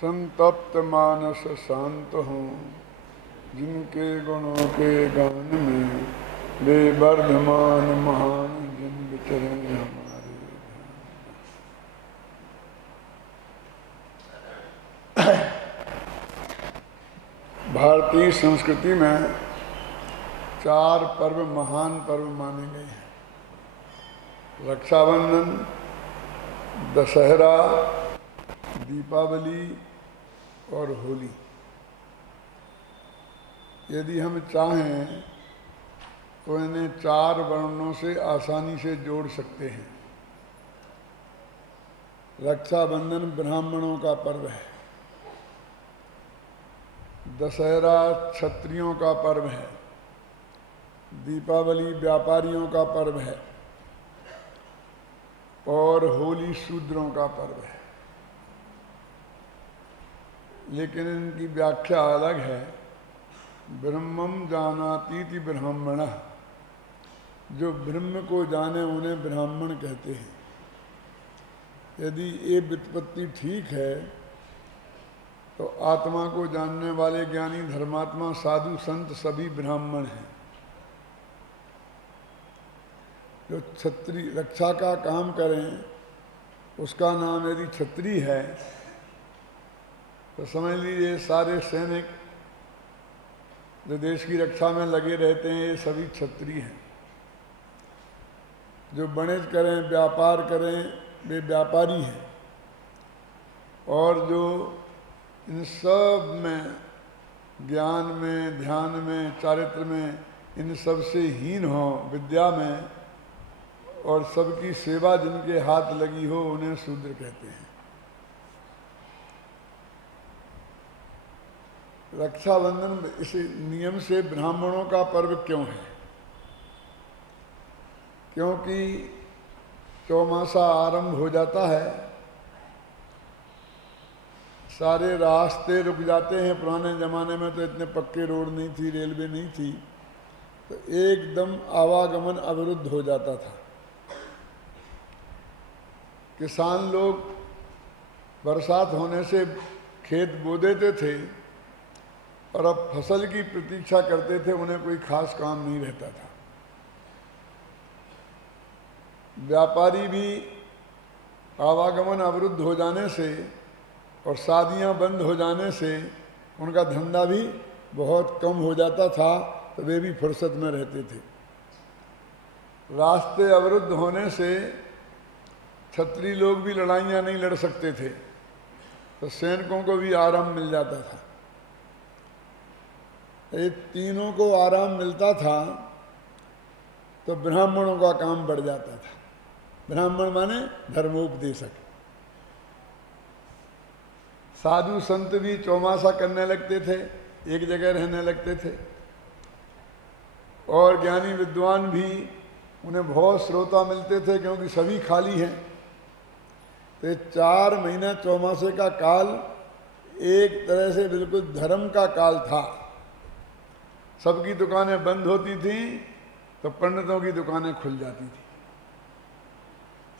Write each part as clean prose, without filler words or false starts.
संतप्त मानस शांत हों, जिनके गुणों के गान में वे वर्धमान महान जिन विचरे हमारे ध्यान। भारतीय संस्कृति में 4 पर्व महान पर्व माने गए हैं। रक्षाबंधन, दशहरा, दीपावली और होली। यदि हम चाहें तो इन्हें 4 वर्णों से आसानी से जोड़ सकते हैं। रक्षाबंधन ब्राह्मणों का पर्व है, दशहरा क्षत्रियों का पर्व है, दीपावली व्यापारियों का पर्व है और होली शूद्रों का पर्व है। लेकिन इनकी व्याख्या अलग है। ब्रह्मम जानातीति ब्राह्मण, जो ब्रह्म को जाने उन्हें ब्राह्मण कहते हैं। यदि ये व्युत्पत्ति ठीक है तो आत्मा को जानने वाले ज्ञानी धर्मात्मा साधु संत सभी ब्राह्मण हैं। जो क्षत्रिय रक्षा का काम करें उसका नाम यदि क्षत्रिय है तो समझ लीजिए सारे सैनिक जो देश की रक्षा में लगे रहते हैं ये सभी क्षत्रिय हैं। जो वणिज करें, व्यापार करें, वे व्यापारी हैं। और जो इन सब में, ज्ञान में, ध्यान में, चारित्र में, इन सब से हीन हो, विद्या में और सबकी सेवा जिनके हाथ लगी हो, उन्हें शूद्र कहते हैं। रक्षाबंधन इस नियम से ब्राह्मणों का पर्व क्यों है? क्योंकि चौमासा आरंभ हो जाता है, सारे रास्ते रुक जाते हैं। पुराने ज़माने में तो इतने पक्के रोड नहीं थी, रेलवे नहीं थी, तो एकदम आवागमन अवरुद्ध हो जाता था। किसान लोग बरसात होने से खेत बो देते थे और अब फसल की प्रतीक्षा करते थे, उन्हें कोई खास काम नहीं रहता था। व्यापारी भी आवागमन अवरुद्ध हो जाने से और शादियां बंद हो जाने से उनका धंधा भी बहुत कम हो जाता था, तो वे भी फुर्सत में रहते थे। रास्ते अवरुद्ध होने से क्षत्रिय लोग भी लड़ाइयाँ नहीं लड़ सकते थे, तो सैनिकों को भी आराम मिल जाता था। ये तीनों को आराम मिलता था तो ब्राह्मणों का काम बढ़ जाता था। ब्राह्मण माने धर्मोपदेशक। साधु संत भी चौमासा करने लगते थे, एक जगह रहने लगते थे, और ज्ञानी विद्वान भी, उन्हें बहुत श्रोता मिलते थे क्योंकि सभी खाली हैं। तो 4 महीना चौमासे का काल एक तरह से बिल्कुल धर्म का काल था। सबकी दुकानें बंद होती थीं तो पंडितों की दुकानें खुल जाती थी।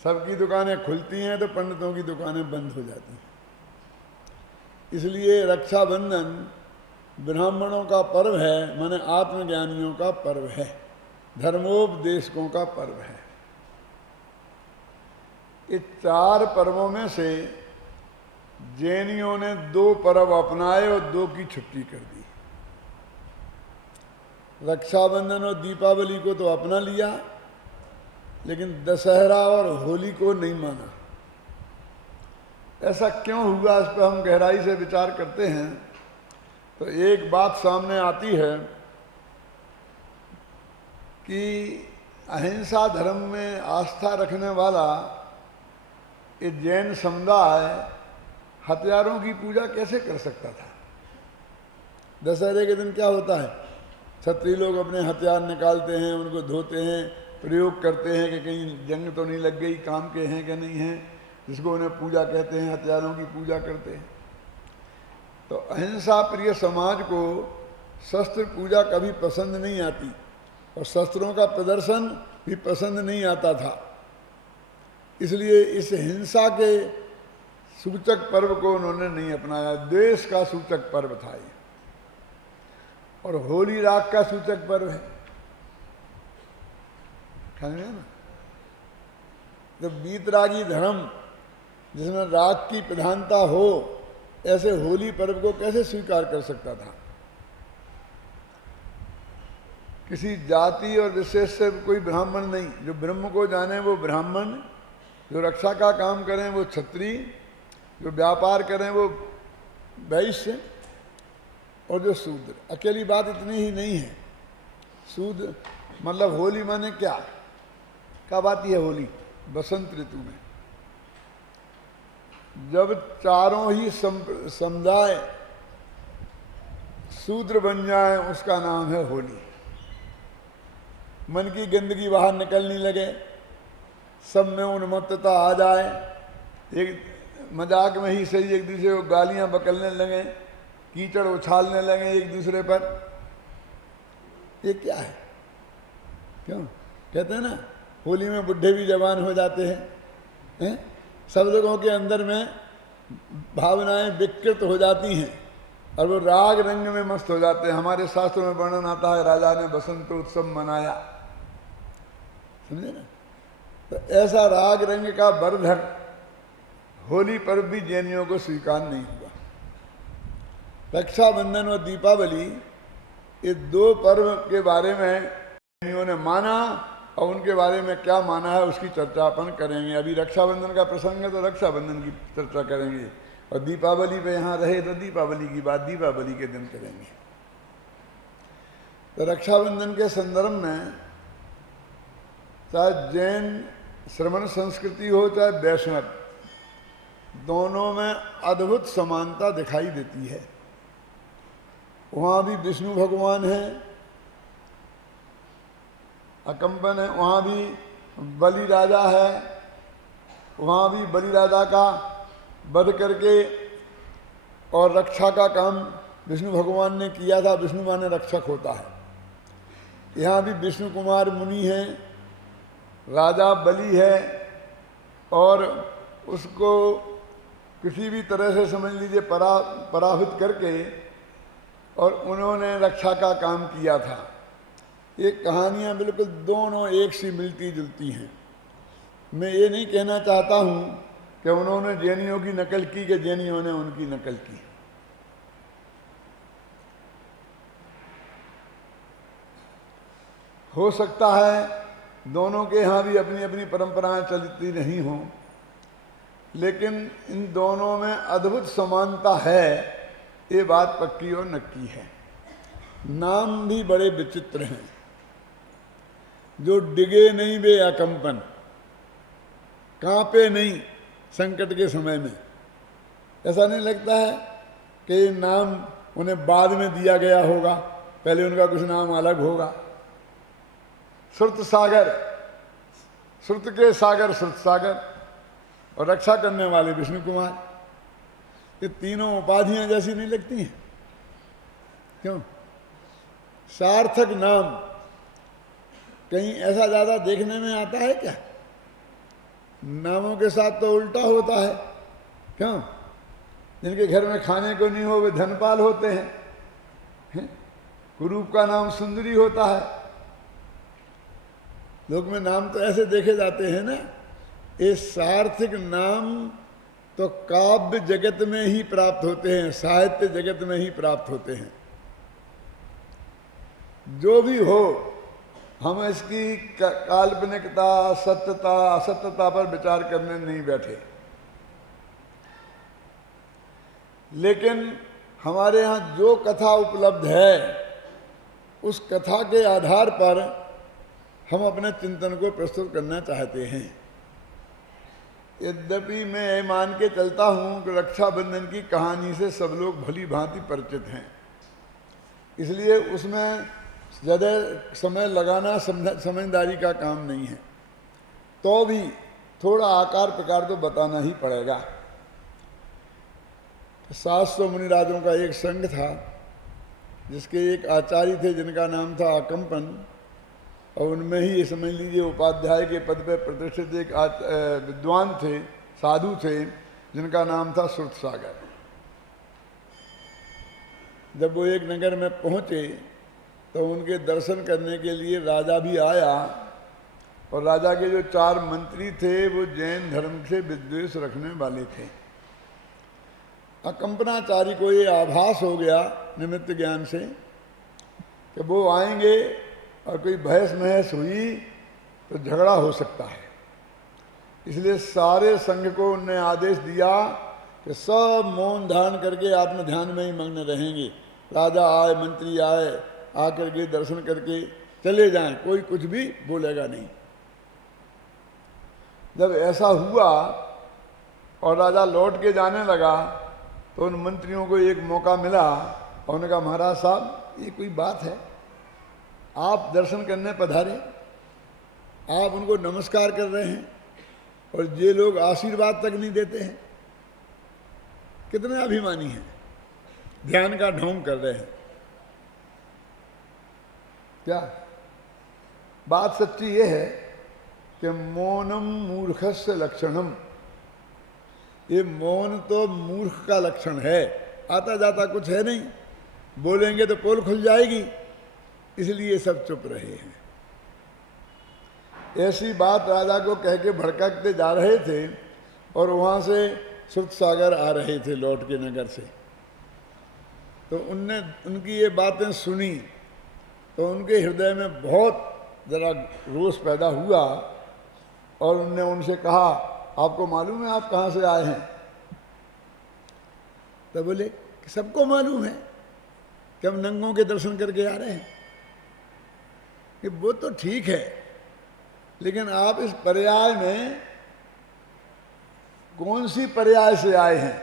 सबकी दुकानें खुलती हैं तो पंडितों की दुकानें बंद हो जाती हैं। इसलिए रक्षाबंधन ब्राह्मणों का पर्व है, माने आत्मज्ञानियों का पर्व है, धर्मोपदेशकों का पर्व है। इस 4 पर्वों में से जैनियों ने 2 पर्व अपनाए और 2 की छुट्टी कर दी। रक्षाबंधन और दीपावली को तो अपना लिया, लेकिन दशहरा और होली को नहीं माना। ऐसा क्यों हुआ, इस पर हम गहराई से विचार करते हैं तो एक बात सामने आती है कि अहिंसा धर्म में आस्था रखने वाला ये जैन समुदाय हथियारों की पूजा कैसे कर सकता था? दशहरे के दिन क्या होता है? क्षत्रिय लोग अपने हथियार निकालते हैं, उनको धोते हैं, प्रयोग करते हैं कि कहीं जंग तो नहीं लग गई, काम के हैं कि नहीं हैं, जिसको उन्हें पूजा कहते हैं, हथियारों की पूजा करते हैं। तो अहिंसा प्रिय समाज को शस्त्र पूजा कभी पसंद नहीं आती और शस्त्रों का प्रदर्शन भी पसंद नहीं आता था। इसलिए इस हिंसा के सूचक पर्व को उन्होंने नहीं अपनाया। द्वेष का सूचक पर्व था ये, और होली राग का सूचक पर्व है। समझ ना? तो वीतरागी धर्म जिसमें राग की प्रधानता हो, ऐसे होली पर्व को कैसे स्वीकार कर सकता था? किसी जाति और विशेष से कोई ब्राह्मण नहीं, जो ब्रह्म को जाने वो ब्राह्मण, जो रक्षा का काम करें वो क्षत्रिय, जो व्यापार करें वो वैश्य, और जो शूद्र। अकेली बात इतनी ही नहीं है। शूद्र मतलब होली माने क्या? कब आती है होली? बसंत ऋतु में, जब चारों ही समुदाय शूद्र बन जाए, उसका नाम है होली। मन की गंदगी बाहर निकलने लगे, सब में उन्मत्तता आ जाए, एक मजाक में ही सही एक दूसरे को गालियां बकलने लगे, कीचड़ उछालने लगे एक दूसरे पर। ये क्या है? क्यों कहते हैं ना, होली में बुढ़े भी जवान हो जाते हैं, सब लोगों के अंदर में भावनाएं विकृत हो जाती हैं और वो राग रंग में मस्त हो जाते हैं। हमारे शास्त्रों में वर्णन आता है, राजा ने बसंत उत्सव मनाया, समझे ना? तो ऐसा राग रंग का बरधर होली पर्व भी जैनियों को स्वीकार नहीं हुआ। रक्षाबंधन और दीपावली, ये दो पर्व के बारे में जैनियों ने माना, और उनके बारे में क्या माना है उसकी चर्चा अपन करेंगे। अभी रक्षाबंधन का प्रसंग है तो रक्षाबंधन की चर्चा करेंगे, और दीपावली पे यहाँ रहे तो दीपावली की बात दीपावली के दिन करेंगे। तो रक्षाबंधन के संदर्भ में चाहे जैन श्रमण संस्कृति हो चाहे वैष्णव, दोनों में अद्भुत समानता दिखाई देती है। वहाँ भी विष्णु भगवान हैं, अकंपन है, वहाँ भी बलि राजा है, वहाँ भी बलि राजा का वध करके और रक्षा का काम विष्णु भगवान ने किया था। विष्णु माने रक्षक होता है। यहाँ भी विष्णु कुमार मुनि हैं, राजा बलि है, और उसको किसी भी तरह से समझ लीजिए पराभूत करके, और उन्होंने रक्षा का काम किया था। ये कहानियाँ बिल्कुल दोनों एक सी मिलती जुलती हैं। मैं ये नहीं कहना चाहता हूँ कि उन्होंने जैनियों की नकल की कि जैनियों ने उनकी नकल की। हो सकता है दोनों के यहाँ भी अपनी अपनी परंपराएं चलती नहीं हों, लेकिन इन दोनों में अद्भुत समानता है, ये बात पक्की और नक्की है। नाम भी बड़े विचित्र हैं। जो डिगे नहीं वे अकंपन, कांपे नहीं संकट के समय में। ऐसा नहीं लगता है कि ये नाम उन्हें बाद में दिया गया होगा, पहले उनका कुछ नाम अलग होगा। श्रुत सागर, श्रुत के सागर श्रुत सागर, और रक्षा करने वाले विष्णु कुमार, ये तीनों उपाधियां जैसी नहीं लगती हैं? क्यों? सार्थक नाम कहीं ऐसा ज्यादा देखने में आता है क्या? नामों के साथ तो उल्टा होता है। क्यों? जिनके घर में खाने को नहीं हो वे धनपाल होते हैं। कुरूप का नाम सुंदरी होता है। लोक में नाम तो ऐसे देखे जाते हैं ना। ये सार्थक नाम तो काव्य जगत में ही प्राप्त होते हैं, साहित्य जगत में ही प्राप्त होते हैं। जो भी हो, हम इसकी काल्पनिकता, सत्यता, असत्यता पर विचार करने नहीं बैठे, लेकिन हमारे यहाँ जो कथा उपलब्ध है उस कथा के आधार पर हम अपने चिंतन को प्रस्तुत करना चाहते हैं। यद्यपि मैं ये मान के चलता हूँ कि रक्षाबंधन की कहानी से सब लोग भली भांति परिचित हैं, इसलिए उसमें ज़्यादा समय लगाना समझदारी का काम नहीं है। तो भी थोड़ा आकार प्रकार तो बताना ही पड़ेगा। 700 मुनिराजों का एक संघ था, जिसके एक आचार्य थे जिनका नाम था अकंपन, और उनमें ही ये समझ लीजिए उपाध्याय के पद पर प्रतिष्ठित एक विद्वान थे, साधु थे, जिनका नाम था श्रुतसागर। जब वो एक नगर में पहुंचे तो उनके दर्शन करने के लिए राजा भी आया, और राजा के जो 4 मंत्री थे वो जैन धर्म से विद्वेष रखने वाले थे। अकंपनाचारी को ये आभास हो गया निमित्त ज्ञान से कि वो आएंगे और कोई बहस महस हुई तो झगड़ा हो सकता है। इसलिए सारे संघ को उनने आदेश दिया कि सब मौन धारण करके आत्म ध्यान में ही मग्न रहेंगे। राजा आए, मंत्री आए, आकर के दर्शन करके चले जाएं, कोई कुछ भी बोलेगा नहीं। जब ऐसा हुआ और राजा लौट के जाने लगा तो उन मंत्रियों को एक मौका मिला और उन्होंने कहा, महाराज साहब ये कोई बात है, आप दर्शन करने पधारे, आप उनको नमस्कार कर रहे हैं और ये लोग आशीर्वाद तक नहीं देते हैं, कितने अभिमानी हैं, ध्यान का ढोंग कर रहे हैं। क्या बात सच्ची ये है कि मौनम मूर्खस्य लक्षणम, ये मौन तो मूर्ख का लक्षण है, आता जाता कुछ है नहीं, बोलेंगे तो पोल खुल जाएगी, इसलिए सब चुप रहे हैं। ऐसी बात राजा को कह के भड़कते जा रहे थे और वहाँ से श्रुतसागर आ रहे थे लौट के नगर से। तो उनने उनकी ये बातें सुनी तो उनके हृदय में बहुत ज़रा रोष पैदा हुआ और उनने उनसे कहा, आपको मालूम है आप कहाँ से आए हैं? तो बोले सबको मालूम है कि हम नंगों के दर्शन करके आ रहे हैं। कि वो तो ठीक है, लेकिन आप इस पर्याय में कौन सी पर्याय से आए हैं?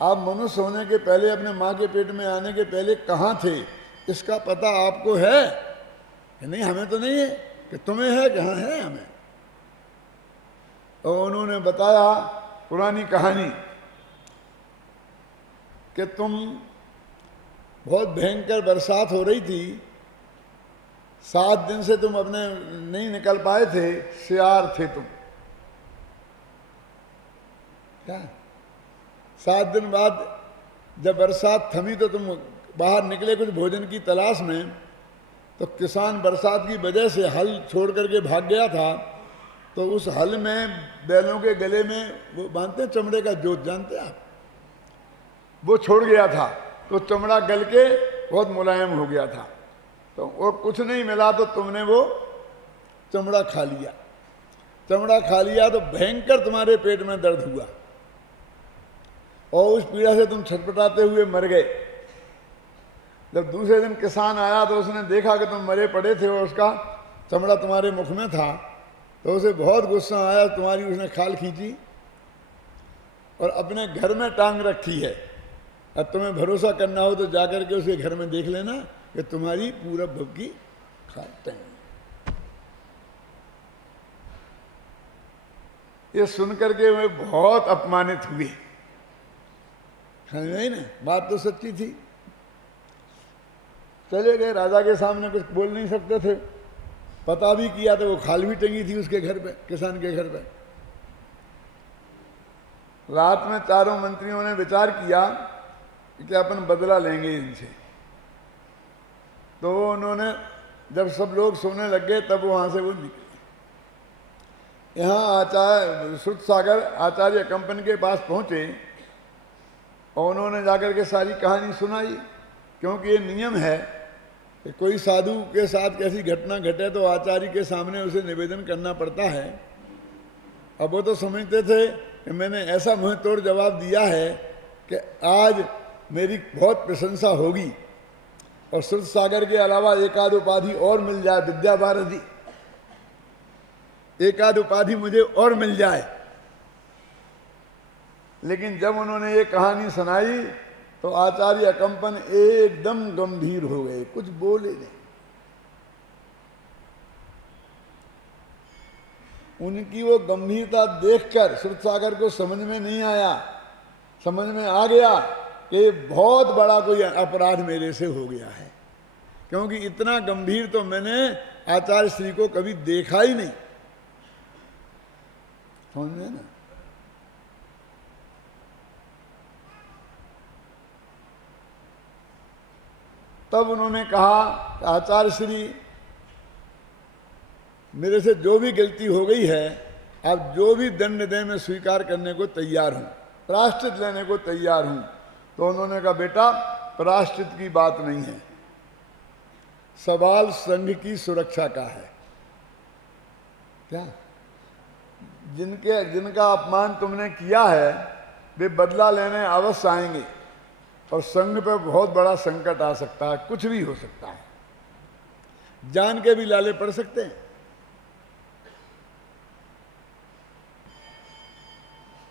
आप मनुष्य होने के पहले, अपने माँ के पेट में आने के पहले कहाँ थे, इसका पता आपको है कि नहीं? हमें तो नहीं है। कि तुम्हें है? कहाँ है हमें। और उन्होंने बताया पुरानी कहानी कि तुम बहुत भयंकर बरसात हो रही थी, 7 दिन से तुम अपने नहीं निकल पाए थे, सियार थे तुम। क्या 7 दिन बाद जब बरसात थमी तो तुम बाहर निकले कुछ भोजन की तलाश में, तो किसान बरसात की वजह से हल छोड़ करके भाग गया था। तो उस हल में बैलों के गले में वो बांधते चमड़े का जोत, जानते आप, वो छोड़ गया था, तो चमड़ा गल के बहुत मुलायम हो गया था। तो और कुछ नहीं मिला तो तुमने वो चमड़ा खा लिया। चमड़ा खा लिया तो भयंकर तुम्हारे पेट में दर्द हुआ और उस पीड़ा से तुम छटपटाते हुए मर गए। जब दूसरे दिन किसान आया तो उसने देखा कि तुम मरे पड़े थे और उसका चमड़ा तुम्हारे मुख में था, तो उसे बहुत गुस्सा आया। तुम्हारी उसने खाल खींची और अपने घर में टांग रखी है। अब तुम्हें भरोसा करना हो तो जाकर के उसके घर में देख लेना कि तुम्हारी पूरब भव की खाल टांगी। ये सुनकर के वे बहुत अपमानित हुए। नहीं ना, बात तो सच्ची थी। चले गए, राजा के सामने कुछ बोल नहीं सकते थे। पता भी किया तो वो खाल भी टंगी थी उसके घर पे, किसान के घर पे। रात में चारों मंत्रियों ने विचार किया कि अपन बदला लेंगे इनसे। तो उन्होंने, जब सब लोग सोने लग गए तब वहां से वो निकले। यहाँ आचार्य श्रुतसागर आचार्य कंपन के पास पहुंचे और उन्होंने जाकर के सारी कहानी सुनाई। क्योंकि ये नियम है कि कोई साधु के साथ कैसी घटना घटे तो आचार्य के सामने उसे निवेदन करना पड़ता है। अब वो तो समझते थे कि मैंने ऐसा मुंह तोड़ जवाब दिया है कि आज मेरी बहुत प्रशंसा होगी और श्रुतसागर के अलावा एक आध उपाधि और मिल जाए, विद्या भारती, एक आध उपाधि मुझे और मिल जाए। लेकिन जब उन्होंने ये कहानी सुनाई तो आचार्य कंपन एकदम गंभीर हो गए, कुछ बोले नहीं। उनकी वो गंभीरता देखकर श्रुतसागर को समझ में नहीं आया। समझ में आ गया कि बहुत बड़ा कोई अपराध मेरे से हो गया है, क्योंकि इतना गंभीर तो मैंने आचार्य श्री को कभी देखा ही नहीं। समझ में ना। तब उन्होंने कहा, आचार्य श्री, मेरे से जो भी गलती हो गई है, आप जो भी दंड दें मैं स्वीकार करने को तैयार हूं, प्रायश्चित लेने को तैयार हूं। तो उन्होंने कहा, बेटा प्रायश्चित की बात नहीं है, सवाल संघ की सुरक्षा का है। क्या? जिनका अपमान तुमने किया है वे बदला लेने अवश्य आएंगे, और संघ पर बहुत बड़ा संकट आ सकता है, कुछ भी हो सकता है, जान के भी लाले पड़ सकते हैं।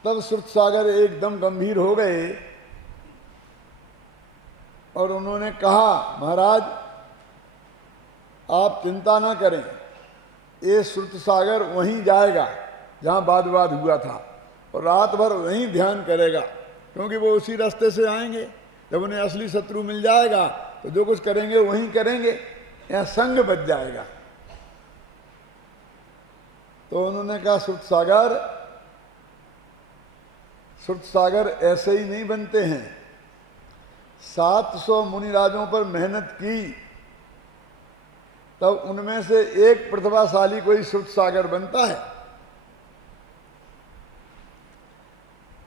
तब श्रुतसागर एकदम गंभीर हो गए और उन्होंने कहा, महाराज आप चिंता ना करें, ये श्रुतसागर वहीं जाएगा जहां वाद विवाद हुआ था, और रात भर वहीं ध्यान करेगा, क्योंकि वो उसी रास्ते से आएंगे। जब उन्हें असली शत्रु मिल जाएगा तो जो कुछ करेंगे वहीं करेंगे, यहाँ संग बच जाएगा। तो उन्होंने कहा, श्रुतसागर ऐसे ही नहीं बनते हैं, 700 मुनिराजों पर मेहनत की, तब उनमें से एक प्रतिभाशाली कोई श्रुतसागर बनता है।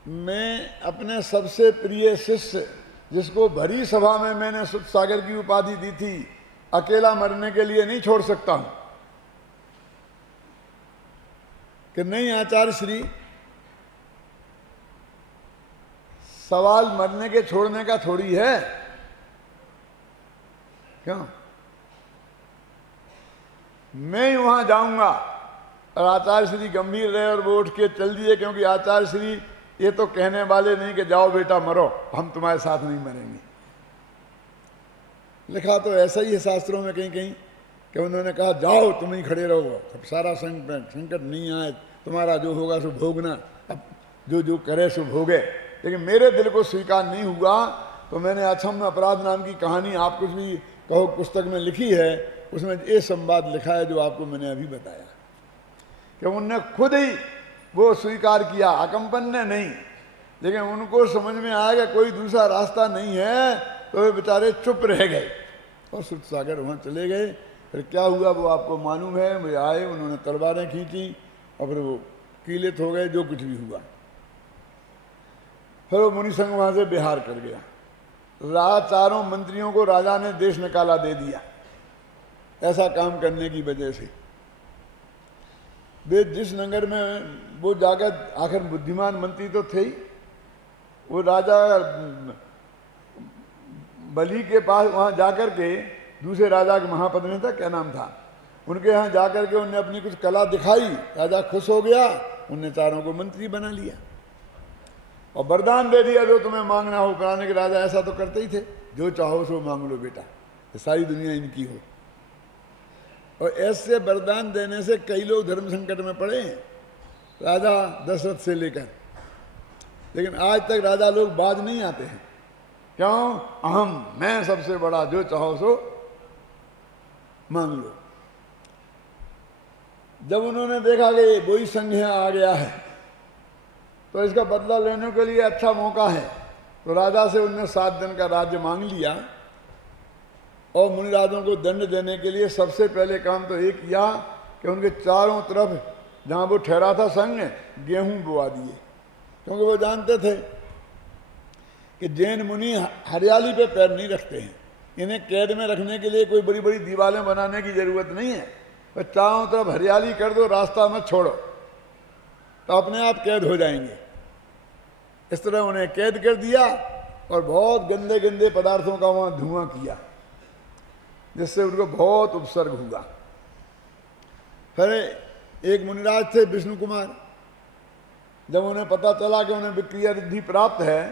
मैं अपने सबसे प्रिय शिष्य, जिसको भरी सभा में मैंने श्रुतसागर की उपाधि दी थी, अकेला मरने के लिए नहीं छोड़ सकता हूं। कि नहीं आचार्य श्री, सवाल मरने के छोड़ने का थोड़ी है। क्यों? मैं ही वहां जाऊंगा। और आचार्य श्री गंभीर रहे और वो उठ के चल दिए, क्योंकि आचार्य श्री ये तो कहने वाले नहीं कि जाओ बेटा मरो, हम तुम्हारे साथ नहीं मरेंगे। लिखा तो ऐसा ही है शास्त्रों में कहीं कहीं कि उन्होंने कहा, जाओ तुम ही खड़े रहो, अब सारा संकट नहीं आए, तुम्हारा जो होगा सो भोगना, अब जो जो करे सो भोगे। लेकिन मेरे दिल को स्वीकार नहीं हुआ, तो मैंने अक्षम्य अपराध नाम की कहानी, आप कुछ भी कहो पुस्तक में लिखी है, उसमें ये संवाद लिखा है जो आपको मैंने अभी बताया, कि उनने खुद ही वो स्वीकार किया, अकंपन ने नहीं। लेकिन उनको समझ में आया कि कोई दूसरा रास्ता नहीं है, तो वे बेचारे चुप रह गए और श्रुतसागर वहाँ चले गए। फिर क्या हुआ वो आपको मालूम है। वे आए, उन्होंने तलवारें खींची और फिर वो कीलित हो गए, जो कुछ भी हुआ। फिर वो मुनि संघ वहाँ से बिहार कर गया। चारों मंत्रियों को राजा ने देश निकाला दे दिया, ऐसा काम करने की वजह से। वे जिस नगर में वो जाकर, आखिर बुद्धिमान मंत्री तो थे ही, वो राजा बलि के पास वहाँ जाकर के, दूसरे राजा के महापत्नी था, क्या नाम था, उनके यहाँ जाकर के उन्हें अपनी कुछ कला दिखाई। राजा खुश हो गया, उनने चारों को मंत्री बना लिया और वरदान दे दिया, जो तुम्हें मांगना हो कराने के। राजा ऐसा तो करते ही थे, जो चाहो सो मांग लो बेटा, ये सारी दुनिया इनकी हो। और ऐसे वरदान देने से कई लोग धर्म संकट में पड़े हैं, राजा दशरथ से लेकर। लेकिन आज तक राजा लोग बाज नहीं आते हैं। क्यों? अहम, मैं सबसे बड़ा, जो चाहो सो मांग लो। जब उन्होंने देखा कि वही संघ आ गया है, तो इसका बदला लेने के लिए अच्छा मौका है, तो राजा से उनने 7 दिन का राज्य मांग लिया। और मुनिराजों को दंड देने के लिए सबसे पहले काम तो एक किया कि उनके चारों तरफ जहाँ वो ठहरा था संघ, गेहूं बोआ दिए, क्योंकि वो जानते थे कि जैन मुनि हरियाली पे पैर नहीं रखते हैं। इन्हें कैद में रखने के लिए कोई बड़ी बड़ी दीवारें बनाने की जरूरत नहीं है, तो चारों तरफ हरियाली कर दो, रास्ता मत छोड़ो, तो अपने आप कैद हो जाएंगे। इस तरह उन्हें कैद कर दिया और बहुत गंदे गंदे पदार्थों का वहाँ धुआं किया, जिससे उनको बहुत उपसर्ग हुआ। फिर एक मुनिराज थे विष्णु कुमार, जब उन्हें पता चला कि उन्हें विक्रिया रिद्धि प्राप्त है,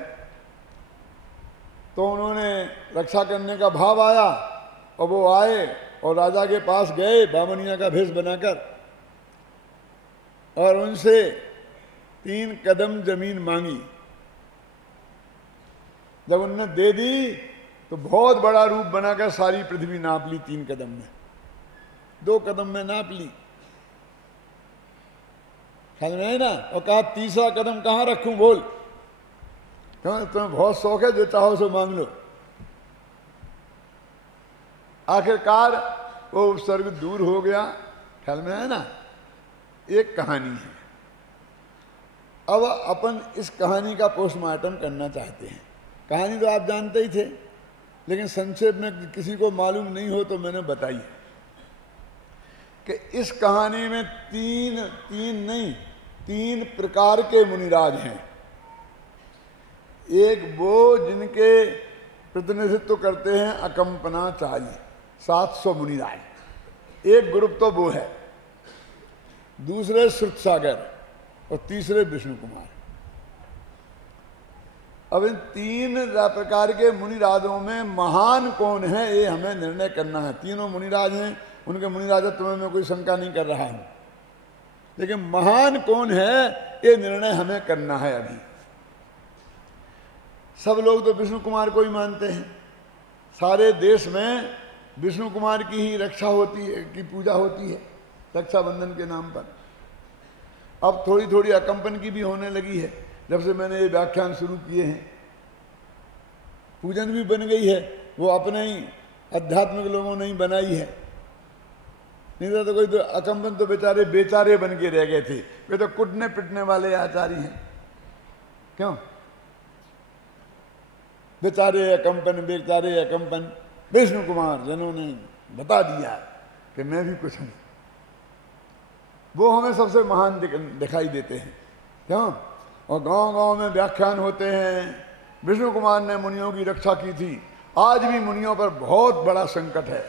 तो उन्होंने रक्षा करने का भाव आया और वो आए और राजा के पास गए बामनिया का भेष बनाकर, और उनसे 3 कदम जमीन मांगी। जब उन्होंने दे दी तो बहुत बड़ा रूप बनाकर सारी पृथ्वी नाप ली 3 कदम में, 2 कदम में नाप ली, समझ में ना। और कहा, तीसरा कदम कहाँ रखूं, बोल। क्यों? तुम्हें बहुत शौक है, जो चाहो सो मांग लो। आखिरकार वो उपसर्ग दूर हो गया। ख्याल में है ना? एक कहानी है। अब अपन इस कहानी का पोस्टमार्टम करना चाहते हैं। कहानी तो आप जानते ही थे, लेकिन संक्षेप में किसी को मालूम नहीं हो तो मैंने बताई कि इस कहानी में तीन प्रकार के मुनिराज हैं। एक वो जिनके प्रतिनिधित्व करते हैं अकंपनाचार्य, 700 मुनिराज, एक ग्रुप तो वो है, दूसरे श्रुतसागर और तीसरे विष्णु कुमार। अब इन तीन प्रकार के मुनिराजों में महान कौन है ये हमें निर्णय करना है। तीनों मुनिराज हैं, उनके मुनिराजत्व में मैं कोई शंका नहीं कर रहा हूं, लेकिन महान कौन है ये निर्णय हमें करना है। अभी सब लोग तो विष्णु कुमार को ही मानते हैं, सारे देश में विष्णु कुमार की ही रक्षा होती है, की पूजा होती है रक्षाबंधन के नाम पर। अब थोड़ी थोड़ी अकंपन की भी होने लगी है, जब से मैंने ये व्याख्यान शुरू किए हैं। पूजन भी बन गई है, वो अपने ही आध्यात्मिक लोगों ने ही बनाई है, नहीं तो कोई तो अकंपन तो बेचारे बन के रह गए थे। वे तो कुटने पिटने वाले आचार्य हैं। क्यों? बेचारे अकंपन। विष्णु कुमार जिन्होंने बता दिया कि मैं भी कुछ हूं, वो हमें सबसे महान दिखाई देते हैं। क्यों? और गांव गांव में व्याख्यान होते हैं, विष्णु कुमार ने मुनियों की रक्षा की थी। आज भी मुनियों पर बहुत बड़ा संकट है,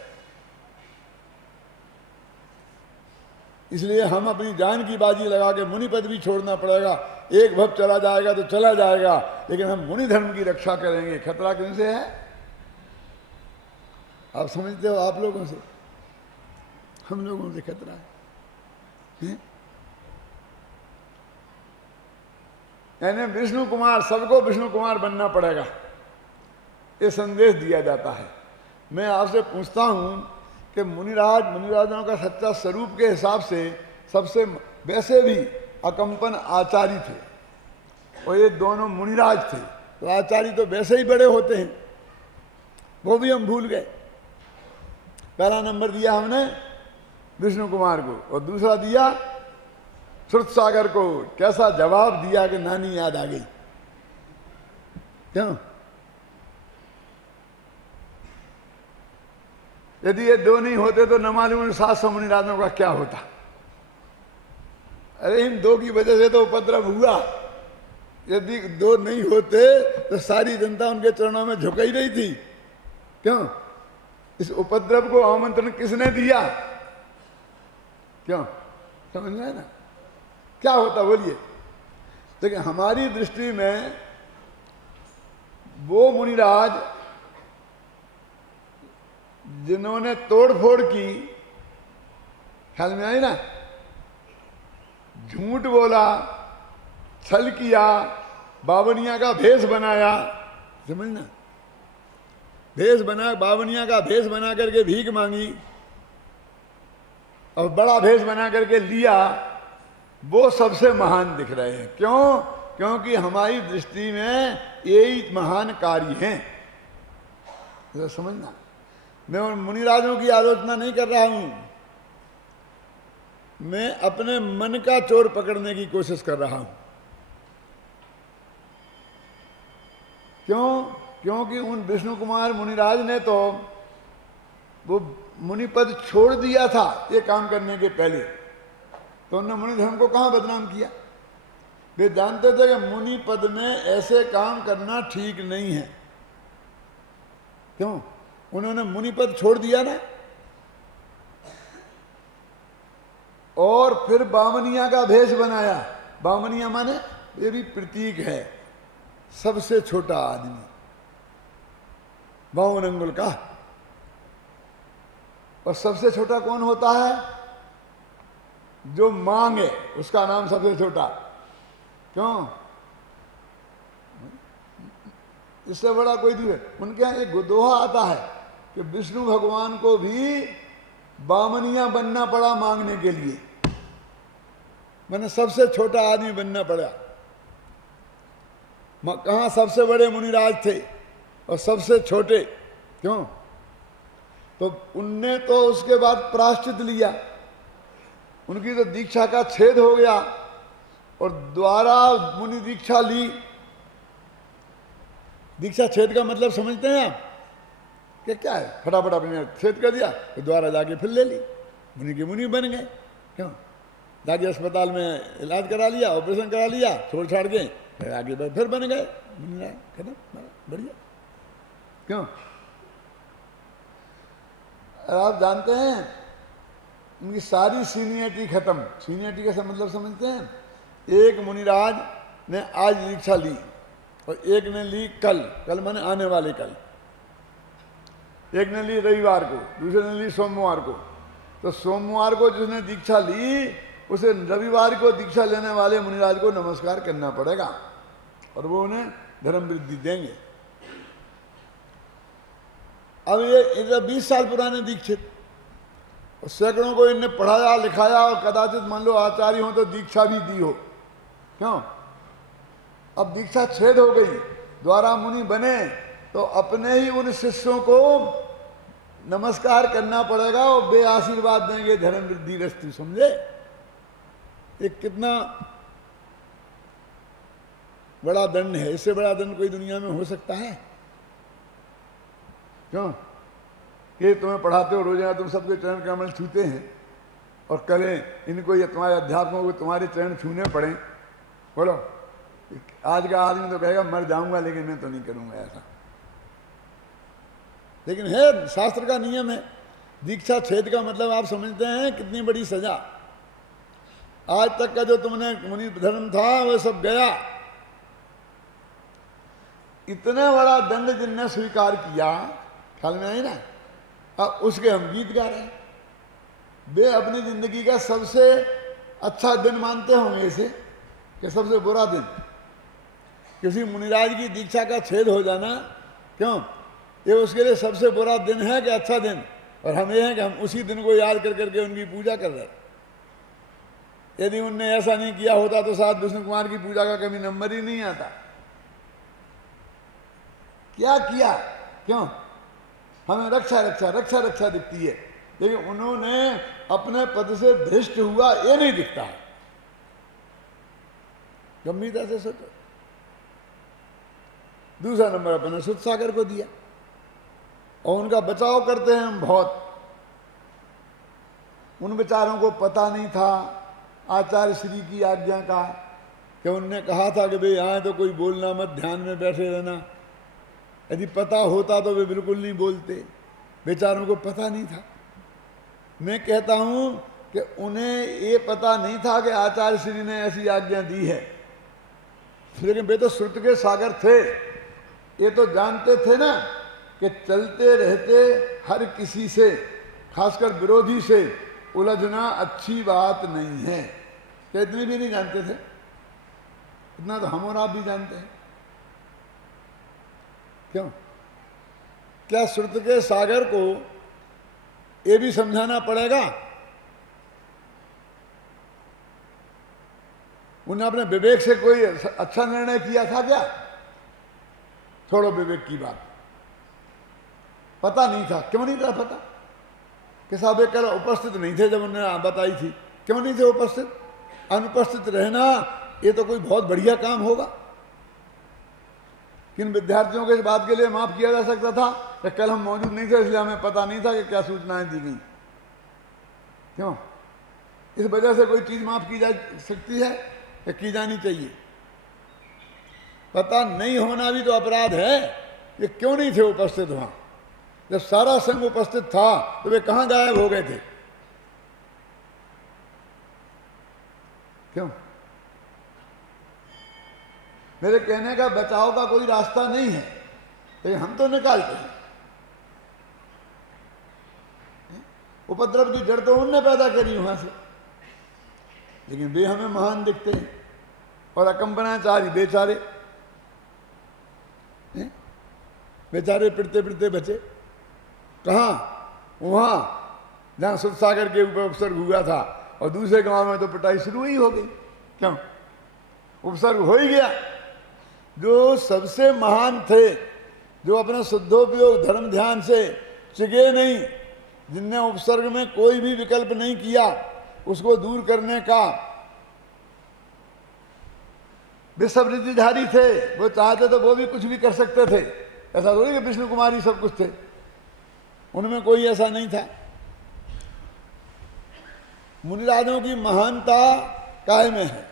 इसलिए हम अपनी जान की बाजी लगा के मुनि पद भी छोड़ना पड़ेगा। एक भव चला जाएगा तो चला जाएगा, लेकिन हम मुनि धर्म की रक्षा करेंगे। खतरा किनसे है? आप समझते हो? आप लोगों से, हम लोगों से खतरा है। यानी विष्णु कुमार, सबको विष्णु कुमार बनना पड़ेगा, ये संदेश दिया जाता है। मैं आपसे पूछता हूं कि मुनिराजों का सच्चा स्वरूप के हिसाब से सबसे वैसे भी अकंपन आचार्य थे, और ये दोनों मुनिराज थे, तो आचार्य तो वैसे ही बड़े होते हैं, वो भी हम भूल गए। पहला नंबर दिया हमने विष्णु कुमार को और दूसरा दिया श्रुतसागर को। कैसा जवाब दिया कि नानी याद आ गई। क्यों? यदि ये दो नहीं होते तो न मालूम 700 मुनिराजों का क्या होता। अरे इन दो की वजह से तो उपद्रव हुआ। यदि दो नहीं होते तो सारी जनता उनके चरणों में झुक ही रही थी। क्यों? इस उपद्रव को आमंत्रण किसने दिया? क्यों? समझ रहे ना? क्या होता बोलिए। देखिए, हमारी दृष्टि में वो मुनिराज जिन्होंने तोड़फोड़ की, ख्याल में आई ना, झूठ बोला, छल किया, बावनिया का भेष बनाया, समझना, बावनिया का भेष बना करके भीख मांगी और बड़ा भेष बना करके लिया, वो सबसे महान दिख रहे हैं। क्यों? क्योंकि हमारी दृष्टि में यही महान कार्य हैं। तो समझना, मैं उन मुनिराजों की आलोचना नहीं कर रहा हूं, मैं अपने मन का चोर पकड़ने की कोशिश कर रहा हूं। क्यों? क्योंकि उन विष्णु कुमार मुनिराज ने तो वो मुनि पद छोड़ दिया था ये काम करने के पहले, तो उन्होंने मुनि धर्म को कहां बदनाम किया। वे जानते थे कि मुनि पद में ऐसे काम करना ठीक नहीं है। क्यों? उन्होंने मुनि पद छोड़ दिया ना, और फिर बामनिया का भेष बनाया। बामनिया माने ये भी प्रतीक है, सबसे छोटा आदमी, 52 अंगुल का। और सबसे छोटा कौन होता है? जो मांगे उसका नाम सबसे छोटा। क्यों? इससे बड़ा कोई नहीं है। उनके यहाँ एक दोहा आता है कि विष्णु भगवान को भी बामनिया बनना पड़ा मांगने के लिए, मैंने सबसे छोटा आदमी बनना पड़ा। कहाँ सबसे बड़े मुनिराज थे और सबसे छोटे। क्यों? तो उनने तो उसके बाद प्रायश्चित लिया, उनकी तो दीक्षा का छेद हो गया और द्वारा मुनि दीक्षा ली। दीक्षा छेद का मतलब समझते हैं आप कि क्या है? फटाफट अपने छेद कर दिया तो द्वारा जाके फिर ले ली, मुनि के मुनि बन गए। क्यों? जाके अस्पताल में इलाज करा लिया, ऑपरेशन करा लिया, छोड़ छाड़ के फिर आगे फिर बन गए, खत्म, बढ़िया। क्यों? आप जानते हैं उनकी सारी सीनियरिटी खत्म। सीनियरिटी का मतलब समझते हैं? एक मुनिराज ने आज दीक्षा ली और एक ने ली कल माने आने वाले कल, एक ने ली रविवार को, दूसरे ने ली सोमवार को। तो सोमवार को जिसने दीक्षा ली उसे रविवार को दीक्षा लेने वाले मुनिराज को नमस्कार करना पड़ेगा और वो उन्हें धर्म वृद्धि देंगे। अब ये 20 साल पुराने दीक्षित, और सैकड़ों को इनने पढ़ाया लिखाया और कदाचित मान लो आचार्य हो तो दीक्षा भी दी हो। क्यों? अब दीक्षा छेद हो गई, द्वारा मुनि बने तो अपने ही उन शिष्यों को नमस्कार करना पड़ेगा और वे आशीर्वाद देंगे धर्म वृद्धि रस्तु। समझे? ये कितना बड़ा दंड है। इससे बड़ा दंड कोई दुनिया में हो सकता है? क्यों? ये तुम्हें पढ़ाते हो रोजाना, तुम सबके चरण कमल छूते हैं और करें इनको ये तुम्हारे अध्यात्मों को तुम्हारे चरण छूने पड़े। बोलो, आज का आदमी तो कहेगा मर जाऊंगा लेकिन मैं तो नहीं करूंगा ऐसा। लेकिन है, शास्त्र का नियम है। दीक्षा छेद का मतलब आप समझते हैं कितनी बड़ी सजा। आज तक का जो तुमने मुनि धर्म था वह सब गया। इतना बड़ा दंड जिनने स्वीकार किया, ख्याल में आई ना? अब उसके हम गीत गा रहे हैं। वे अपनी जिंदगी का सबसे अच्छा दिन मानते होंगे इसे कि सबसे बुरा दिन। किसी मुनिराज की दीक्षा का छेद हो जाना, क्यों, ये उसके लिए सबसे बुरा दिन है कि अच्छा दिन? और हम ये हैं कि हम उसी दिन को याद कर करके उनकी पूजा कर रहे हैं। यदि उनने ऐसा नहीं किया होता तो शायद विष्णु कुमार की पूजा का कभी नंबर ही नहीं आता। क्या किया? क्यों? हमें रक्षा रक्षा रक्षा रक्षा दिखती है, लेकिन उन्होंने अपने पद से भ्रष्ट हुआ ये नहीं दिखता है। गंभीरता से सोचो। दूसरा नंबर अपने सुध सागर को दिया और उनका बचाव करते हैं हम बहुत। उन बेचारों को पता नहीं था आचार्य श्री की आज्ञा का कि उनने कहा था कि भाई यहाँ तो कोई बोलना मत, ध्यान में बैठे रहना। यदि पता होता तो वे बिल्कुल नहीं बोलते। बेचारों को पता नहीं था। मैं कहता हूं कि उन्हें ये पता नहीं था कि आचार्य श्री ने ऐसी आज्ञा दी है, लेकिन वे तो श्रुत के सागर थे। ये तो जानते थे ना कि चलते रहते हर किसी से, खासकर विरोधी से उलझना अच्छी बात नहीं है। क्या इतनी भी नहीं जानते थे? इतना तो हम और आप भी जानते हैं। क्यों? क्या श्रुत के सागर को ये भी समझाना पड़ेगा? उन्हें अपने विवेक से कोई अच्छा निर्णय किया था क्या? छोड़ो विवेक की बात, पता नहीं था। क्यों नहीं था पता? कि साहब एक कल उपस्थित नहीं थे जब उन्होंने बताई थी। क्यों नहीं थे उपस्थित? अनुपस्थित रहना ये तो कोई बहुत बढ़िया काम होगा। किन विद्यार्थियों के इस बात के लिए माफ किया जा सकता था कि कल हम मौजूद नहीं थे इसलिए हमें पता नहीं था कि क्या सूचनाएं दी गई। क्यों? इस वजह से कोई चीज माफ की जा सकती है कि की जानी चाहिए? पता नहीं होना भी तो अपराध है। कि क्यों नहीं थे उपस्थित वहां? जब सारा संघ उपस्थित था तो वे कहां गायब हो गए थे? क्यों? मेरे कहने का बचाव का कोई रास्ता नहीं है, लेकिन हम तो निकालते हैं। उपद्रव की जड़ तो उनने पैदा करी वहां से, लेकिन वे हमें महान दिखते हैं। और अकंपनाचारी बेचारे बेचारे पिटते पिटते बचे। कहाँ? वहां जहां सुध सागर के ऊपर उपसर्ग हुआ था, और दूसरे गांव में तो पिटाई शुरू ही हो गई। क्यों? उपसर्ग हो ही गया। जो सबसे महान थे, जो अपना शुद्धोपयोग धर्म ध्यान से चिगे नहीं, जिनने उपसर्ग में कोई भी विकल्प नहीं किया उसको दूर करने का, वे सब रिद्धिधारी थे, वो चाहते तो वो भी कुछ भी कर सकते थे। ऐसा थोड़ी कि विष्णु कुमार ही सब कुछ थे, उनमें कोई ऐसा नहीं था। मुनिराजों की महानता काय में है?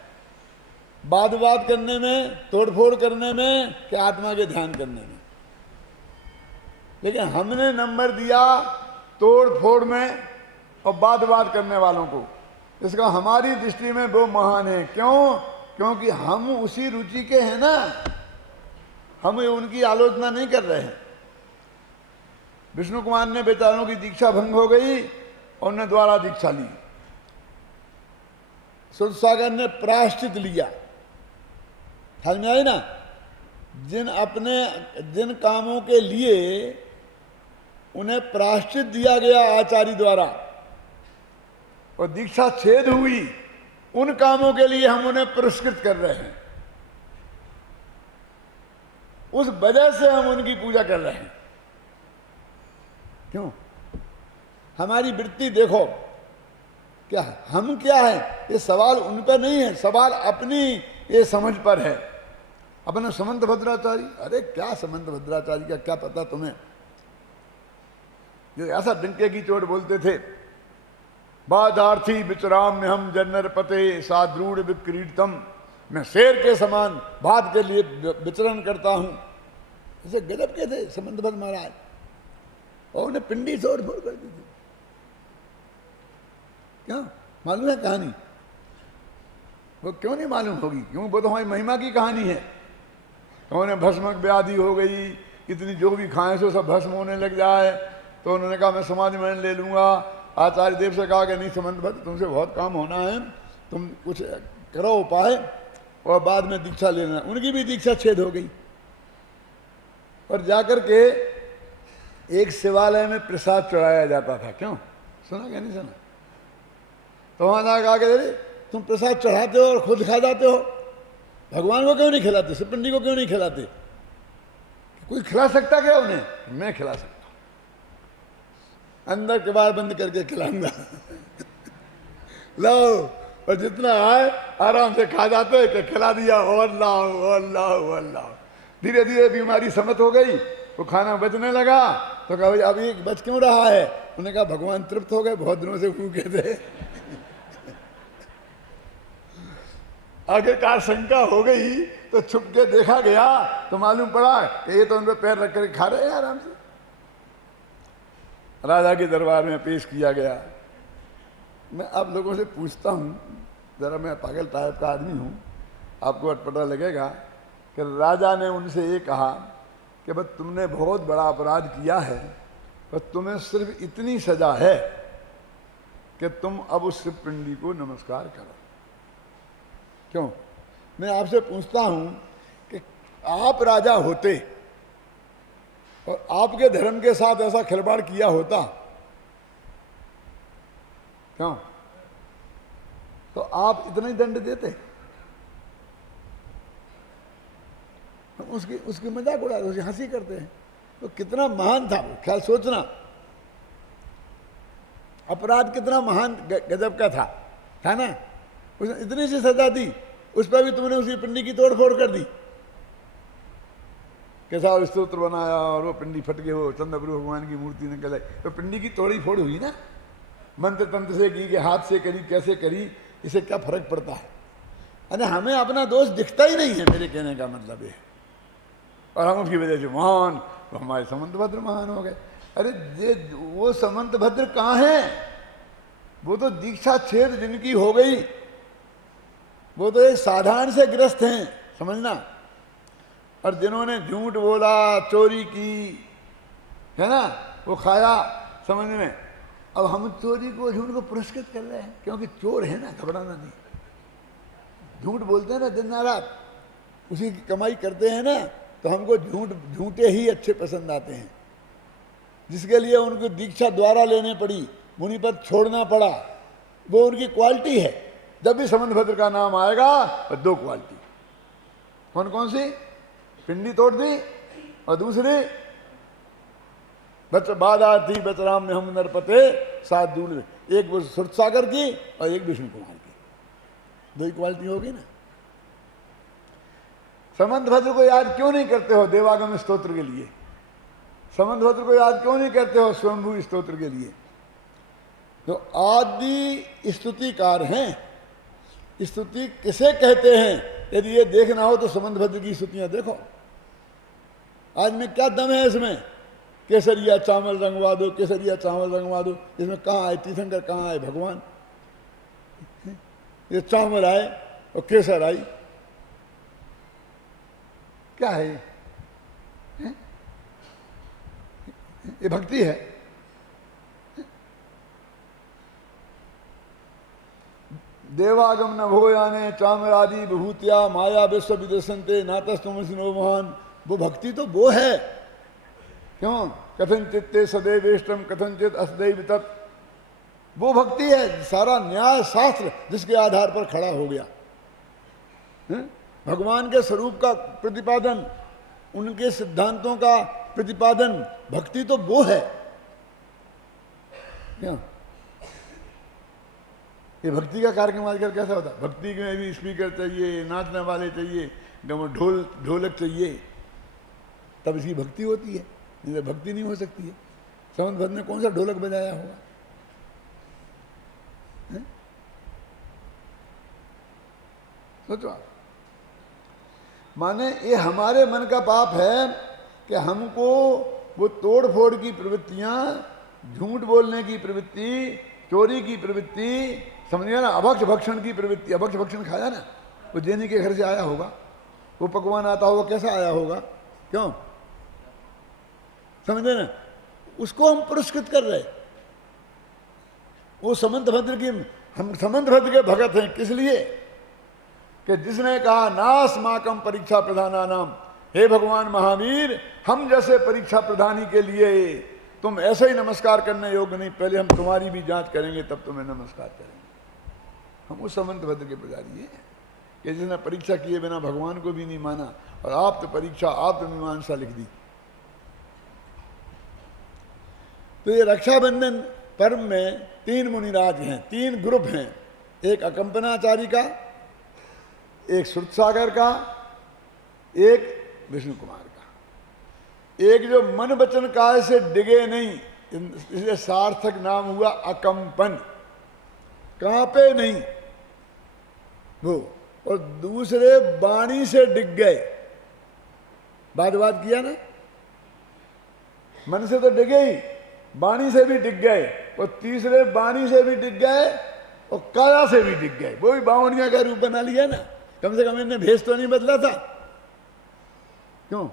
वाद वाद करने में, तोड़फोड़ करने में, कि आत्मा के ध्यान करने में। लेकिन हमने नंबर दिया तोड़ फोड़ में और वाद वाद करने वालों को। इसका हमारी दृष्टि में वो महान है। क्यों? क्योंकि हम उसी रुचि के हैं ना, हम उनकी आलोचना नहीं कर रहे हैं। विष्णु कुमार ने बेचारों की दीक्षा भंग हो गई और उन्होंने द्वारा दीक्षा ली। सुरसागर ने प्रायश्चित लिया, समझ में आई ना? जिन कामों के लिए उन्हें प्रायश्चित दिया गया आचार्य द्वारा और दीक्षा छेद हुई, उन कामों के लिए हम उन्हें पुरस्कृत कर रहे हैं। उस वजह से हम उनकी पूजा कर रहे हैं। क्यों? हमारी वृत्ति देखो, क्या हम क्या है? ये सवाल उन पर नहीं है, सवाल अपनी ये समझ पर है। अपना समंत भद्राचार्य, अरे क्या समंत भद्राचार्य का क्या पता तुम्हें? जो ऐसा डंके की चोट बोलते थे, बाधार्थी विचराम में हम जन्नर पते साद्रूढ़ विक्रीडतम, मैं शेर के समान बात के लिए विचरण करता हूं। ऐसे गजब के थे समंत भद्र महाराज, और उन्हें पिंडी तोड़ फोड़ कर दी थी। क्या मालूम है कहानी? वो क्यों नहीं मालूम होगी? क्यों? वो तो हमारी महिमा की कहानी है। तो उन्हें भस्मक व्याधि हो गई, इतनी जो भी खाए सो सब भस्म होने लग जाए, तो उन्होंने कहा मैं समाधि में ले लूंगा। आचार्य देव से कहा कि नहीं समंत भद्र, तुमसे बहुत काम होना है, तुम कुछ करो उपाय और बाद में दीक्षा लेना। उनकी भी दीक्षा छेद हो गई और जाकर के एक शिवालय में प्रसाद चढ़ाया जाता था। क्यों? सुना क्या नहीं सुना? तो वहां जाकर कहा कि तुम प्रसाद चढ़ाते हो और खुद खा जाते हो, भगवान को क्यों नहीं खिलाते? शिवपिंडी को क्यों नहीं खिलाते? कोई खिला सकता क्या उन्हें? मैं खिला सकता, अंदर किवाड़ बंद करके खिलाऊंगा। लो, और जितना आए आराम से खा जाते कि खिला दिया, और लाओ और लाओ और लाओ। धीरे धीरे बीमारी समत हो गई, वो खाना बचने लगा। तो कहा भाई अभी बच क्यों रहा है? उन्होंने कहा भगवान तृप्त हो गए, बहुत दिनों से भूखे थे। आखिरकार शंका हो गई तो छुप के देखा गया तो मालूम पड़ा कि ये तो उन पे पैर रख कर खा रहे हैं आराम से। राजा के दरबार में पेश किया गया। मैं आप लोगों से पूछता हूँ, जरा मैं पागल टाइप का आदमी हूँ, आपको अटपटा लगेगा कि राजा ने उनसे ये कहा कि बस तुमने बहुत बड़ा अपराध किया है, बस तुम्हें सिर्फ इतनी सजा है कि तुम अब उस शिवपिंडी को नमस्कार करो। क्यों? मैं आपसे पूछता हूं कि आप राजा होते और आपके धर्म के साथ ऐसा खिलवाड़ किया होता, क्यों? तो आप इतना ही दंड देते? उसकी मजाक उड़ाते, उसकी हंसी करते हैं। तो कितना महान था वो, ख्याल सोचना, अपराध कितना महान गजब का था ना? उसने इतनी सी सजा दी, उस पर भी तुमने उसी पिंडी की तोड़ फोड़ कर दी। कैसा स्तोत्र बनाया और वो पिंडी फट गई, वो चंद्रप्रभु भगवान की मूर्ति निकल आई, तो पिंडी की तोड़ी फोड़ हुई ना? मंत्र तंत्र से की कि हाथ से करी, कैसे करी, इसे क्या फर्क पड़ता है? अरे हमें अपना दोष दिखता ही नहीं है, मेरे कहने का मतलब है। और हम उसकी वजह से महान, तो हमारे समंत भद्र महान हो गए। अरे ये वो समंत भद्र कहाँ हैं? वो तो दीक्षा छेद जिनकी हो गई, वो तो एक साधारण से ग्रस्त हैं, समझना। और जिन्होंने झूठ बोला, चोरी की, है ना, वो खाया, समझ में। अब हम चोरी को, झूठ को पुरस्कृत कर रहे हैं, क्योंकि चोर है ना, घबराना नहीं। झूठ बोलते हैं ना दिन रात, उसी की कमाई करते हैं ना, तो हमको झूठे ही अच्छे पसंद आते हैं। जिसके लिए उनको दीक्षा द्वारा लेने पड़ी, मुनि पद छोड़ना पड़ा, वो उनकी क्वालिटी है। जब भी समंत भद्र का नाम आएगा तो दो क्वालिटी, कौन कौन सी? पिंडी तोड़ दी और दूसरी बच बाधा थी बचराम में हम नरपते साथ दूर, एक वो सुरत सागर की और एक विष्णु कुमार की, दो ही क्वालिटी होगी ना। समंतभद्र को याद क्यों नहीं करते हो देवागम स्तोत्र के लिए? समंतभद्र को याद क्यों नहीं करते हो स्वयंभू स्तोत्र के लिए? तो आदि स्तुतिकार हैं। स्तुति किसे कहते हैं? यदि ये देखना हो तो समंतभद्र की स्तुतियां देखो। आज में क्या दम है इसमें? केसरिया चावल रंगवा दो, केसरिया चावल रंगवा दो। इसमें कहाँ आए तीर्थंकर, कहाँ आए भगवान? ये चावल आए और केसर आई, क्या है ये भक्ति है? देवागम न भोयाने चामरादि विभूतिया माया विश्व विदर्शनते नातस्तमसिनो महान। वो भक्ति तो वो है। क्यों? कथन चित्ते सदैवेष्टम कथनचित असदैव तत्। वो भक्ति है, सारा न्याय शास्त्र जिसके आधार पर खड़ा हो गया। भगवान के स्वरूप का प्रतिपादन, उनके सिद्धांतों का प्रतिपादन, भक्ति तो वो है। क्या ये भक्ति का कार्यक्रम आजकल कैसा होता है? भक्ति में भी स्पीकर चाहिए, नाचने वाले चाहिए, ढोलक चाहिए, तब इसकी भक्ति होती है, नहीं तो भक्ति नहीं हो सकती है। समंतभद्र ने कौन सा ढोलक बजाया होगा? सोचो आप। माने ये हमारे मन का पाप है कि हमको वो तोड़ फोड़ की प्रवृत्तियां, झूठ बोलने की प्रवृत्ति, चोरी की प्रवृत्ति, समझिए ना, अभक्ष भक्षण की प्रवृत्ति। अभक्ष भक्षण खाया ना, वो जेनी के घर से आया होगा, वो पकवान आता होगा, कैसा आया होगा? क्यों? समझे ना, उसको हम पुरस्कृत कर रहे। वो समंतभद्र की, हम समंतभद्र के भगत हैं। किस लिए? कि जिसने कहा नास्माकम परीक्षा प्रधाना नाम, हे भगवान महावीर, हम जैसे परीक्षा प्रधानी के लिए तुम ऐसे ही नमस्कार करने योग्य नहीं, पहले हम तुम्हारी भी जांच करेंगे तब तुम्हें नमस्कार करेंगे। हम उस समंतभद्र के पुजारी हैं कि जिसने परीक्षा किए बिना भगवान को भी नहीं माना और आप तो परीक्षा, आप तो मीमांसा लिख दी। तो ये रक्षाबंधन पर्व में तीन मुनिराज हैं, तीन ग्रुप हैं, एक अकंपनाचारी का, एक श्रुतसागर का, एक विष्णु कुमार का। एक जो मन वचन काय से डिगे नहीं, इसलिए सार्थक नाम हुआ अकंपन, कांपे नहीं वो। और दूसरे वाणी से डिग गए, बात किया ना, मन से तो डिगे ही, वाणी से भी डिग गए, और तीसरे वाणी से भी डिग गए और काया से भी डिग गए। वो भी बावनिया का रूप बना लिया ना, कम से कम इन्हें भेष तो नहीं बदला था। क्यों?